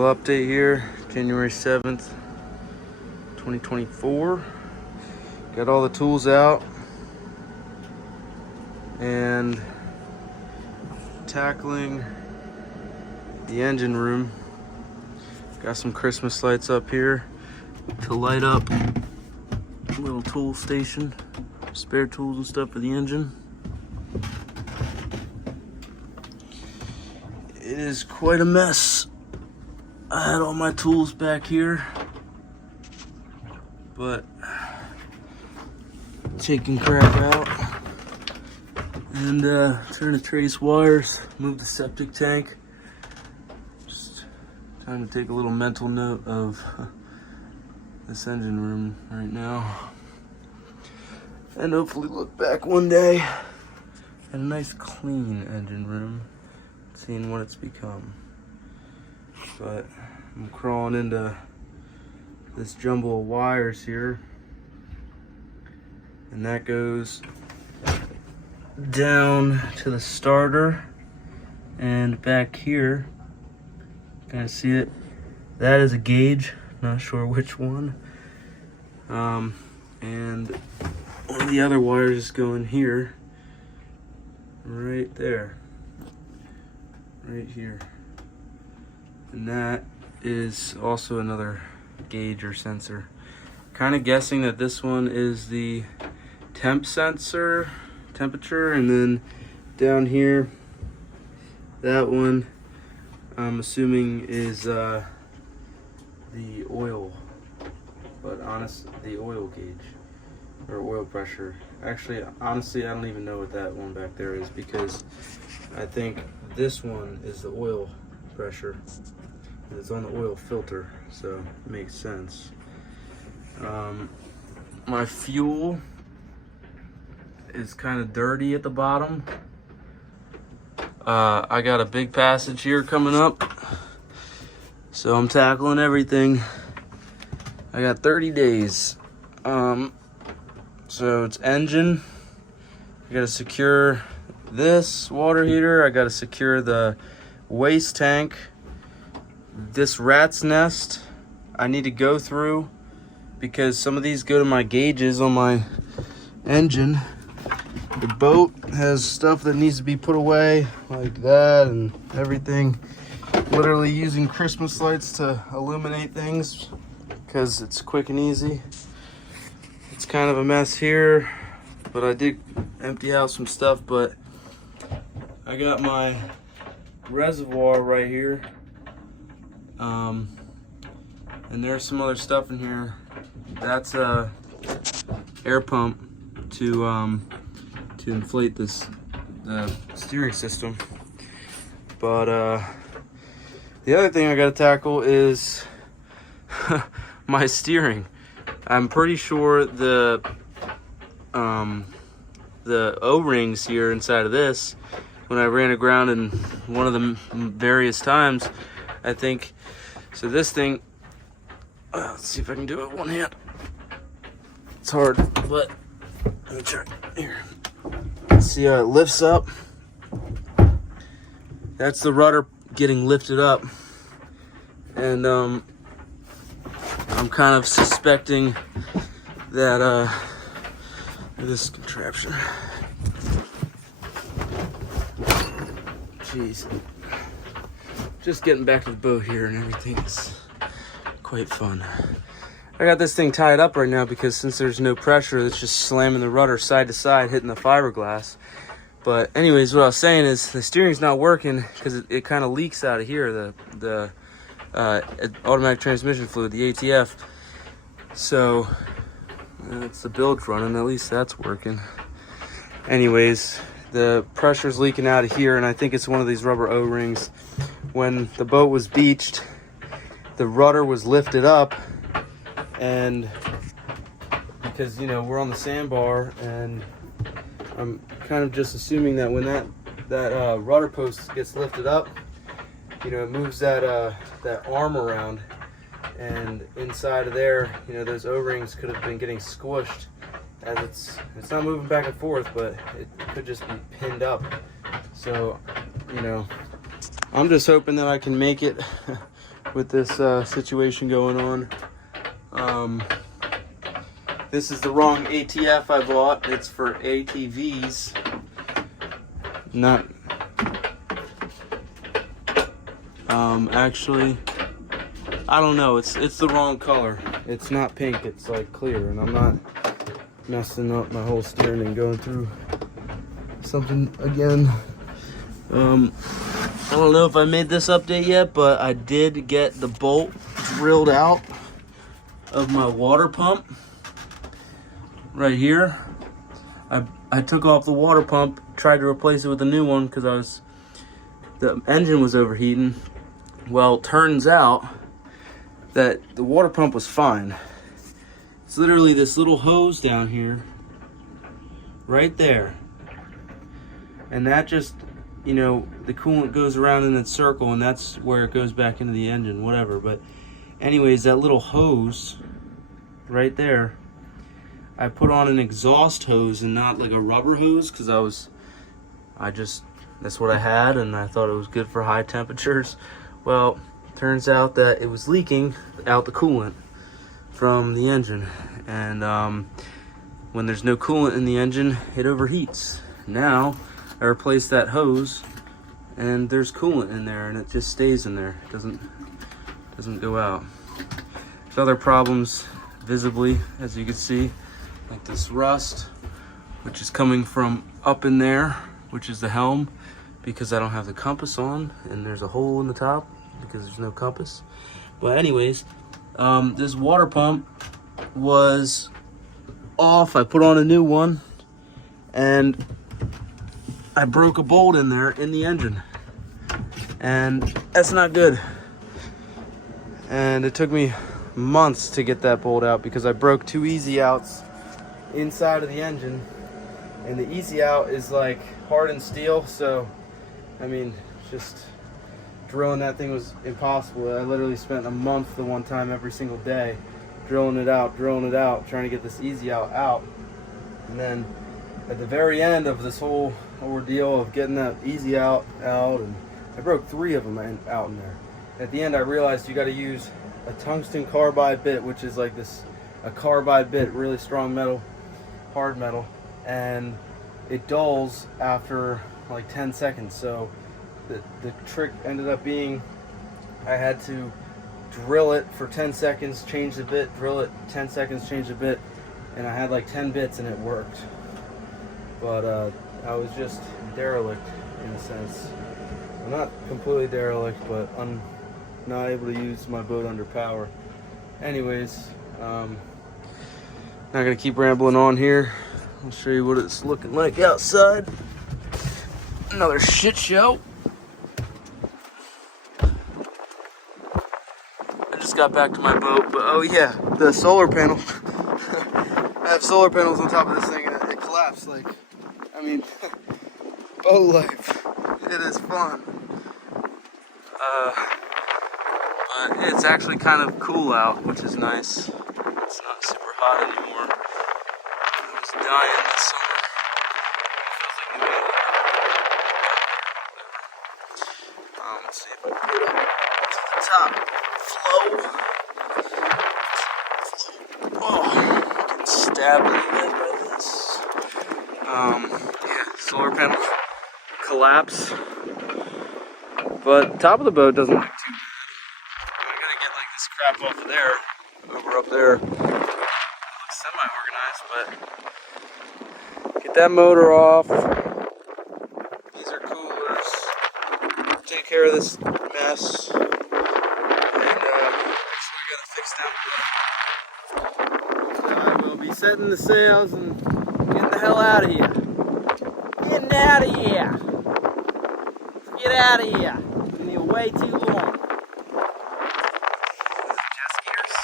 Update here, January 7th, 2024. Got all the tools out and tackling the engine room. Got some Christmas lights up here to light up a little tool station, spare tools and stuff for the engine. It is quite a mess. I had all my tools back here, but taking crap out and trying to trace wires, move the septic tank. Just time to take a little mental note of this engine room right now, and hopefully look back one day at a nice clean engine room, seeing what it's become. But I'm crawling into this jumble of wires here, and that goes down to the starter, and back here, kind of see it, that is a gauge, not sure which one, and one of the other wires is going here, right there, right here. And that is also another gauge or sensor. Kind of guessing that this one is the temp sensor, temperature, and then down here, that one I'm assuming is the oil, but honestly, the oil gauge or oil pressure. Actually, honestly, I don't even know what that one back there is, because I think this one is the oil pressure. It's on the oil filter, so it makes sense. My fuel is kind of dirty at the bottom. I got a big passage here coming up, so I'm tackling everything. I got 30 days. So it's engine. I gotta secure this water heater. I gotta secure the waste tank. This rat's nest I need to go through, because some of these go to my gauges on my engine. The boat has stuff that needs to be put away, like that and everything. Literally using Christmas lights to illuminate things because it's quick and easy. It's kind of a mess here, but I did empty out some stuff. But I got my reservoir right here. And there's some other stuff in here. That's a air pump to inflate the steering system. But the other thing I gotta tackle is my steering. I'm pretty sure the O-rings here inside of this, when I ran aground in one of the various times, I think, so this thing, let's see if I can do it one hand. It's hard, but let me try here. See how it lifts up? That's the rudder getting lifted up. And I'm kind of suspecting that this contraption. Jeez. Just getting back to the boat here and everything's quite fun. I got this thing tied up right now because since there's no pressure, it's just slamming the rudder side to side, hitting the fiberglass. But anyways, what I was saying is the steering's not working because it kind of leaks out of here, the automatic transmission fluid, the ATF. So it's the bilge running, at least that's working. Anyways, the pressure's leaking out of here, and I think it's one of these rubber O-rings. When the boat was beached, the rudder was lifted up, and because, you know, we're on the sandbar, and I'm kind of just assuming that when that rudder post gets lifted up, you know, it moves that arm around, and inside of there, you know, those O-rings could have been getting squished, as it's not moving back and forth, but it could just be pinned up. So, you know, I'm just hoping that I can make it with this situation going on. This is the wrong ATF I bought. It's for ATVs. Not actually, I don't know. It's the wrong color. It's not pink. It's like clear, and I'm not messing up my whole steering and going through something again. I don't know if I made this update yet, but I did get the bolt drilled out of my water pump right here. I took off the water pump, tried to replace it with a new one because the engine was overheating. Well, turns out that the water pump was fine. It's literally this little hose down here, right there. And that just, you know, the coolant goes around in its circle, and that's where it goes back into the engine, whatever. But anyways, that little hose right there, I put on an exhaust hose and not like a rubber hose because that's what I had, and I thought it was good for high temperatures. Well, turns out that it was leaking out the coolant from the engine, and when there's no coolant in the engine, it overheats. Now I replaced that hose, and there's coolant in there, and it just stays in there. It doesn't go out. There's other problems visibly, as you can see, like this rust, which is coming from up in there, which is the helm, because I don't have the compass on, and there's a hole in the top because there's no compass. But anyways, this water pump was off. I put on a new one, and I broke a bolt in there in the engine, and that's not good. And it took me months to get that bolt out because I broke 2 easy outs inside of the engine, and the easy out is like hardened steel, so I mean, just drilling that thing was impossible. I literally spent a month the one time every single day drilling it out, trying to get this easy out. And then at the very end of this whole ordeal of getting that easy out, and I broke 3 of them out in there. At the end, I realized you got to use a tungsten carbide bit, which is like a carbide bit, really strong metal, hard metal, and it dulls after like 10 seconds. So the trick ended up being I had to drill it for 10 seconds, change the bit, drill it 10 seconds, change the bit, and I had like 10 bits and it worked. But I was just derelict in a sense. I'm not completely derelict, but I'm not able to use my boat under power. Anyways, not gonna keep rambling on here. I'll show you what it's looking like outside. Another shit show. I just got back to my boat, but oh yeah, the solar panel. I have solar panels on top of this thing, and it collapsed. Like, I mean, boat life. It is fun. But it's actually kind of cool out, which is nice. It's not super hot anymore. I was dying this summer. It feels like let's see if I can get up to the top. Flow. Oh, getting stabbed in the leg by this. Yeah, solar panels collapse. But top of the boat doesn't look too bad. I gotta get like this crap off of there, over up there. It looks semi-organized, but get that motor off. These are coolers. Take care of this mess. And so I gotta fix that. So I will be setting the sails and getting the hell out of here. Getting out of here. Get out of here. Been here way too long. Jet skiers.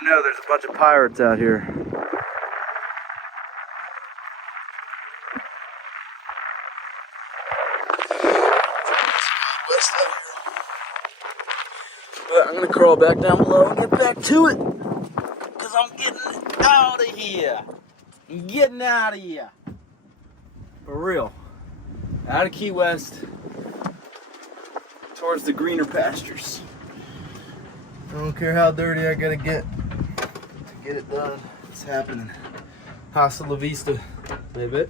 You never know, there's a bunch of pirates out here. But I'm gonna crawl back down below and get back to it, because I'm getting out of here. I'm getting out of here. For real. Out of Key West. Towards the greener pastures. I don't care how dirty I gotta get to get it done. It's happening. Hasta la vista, baby.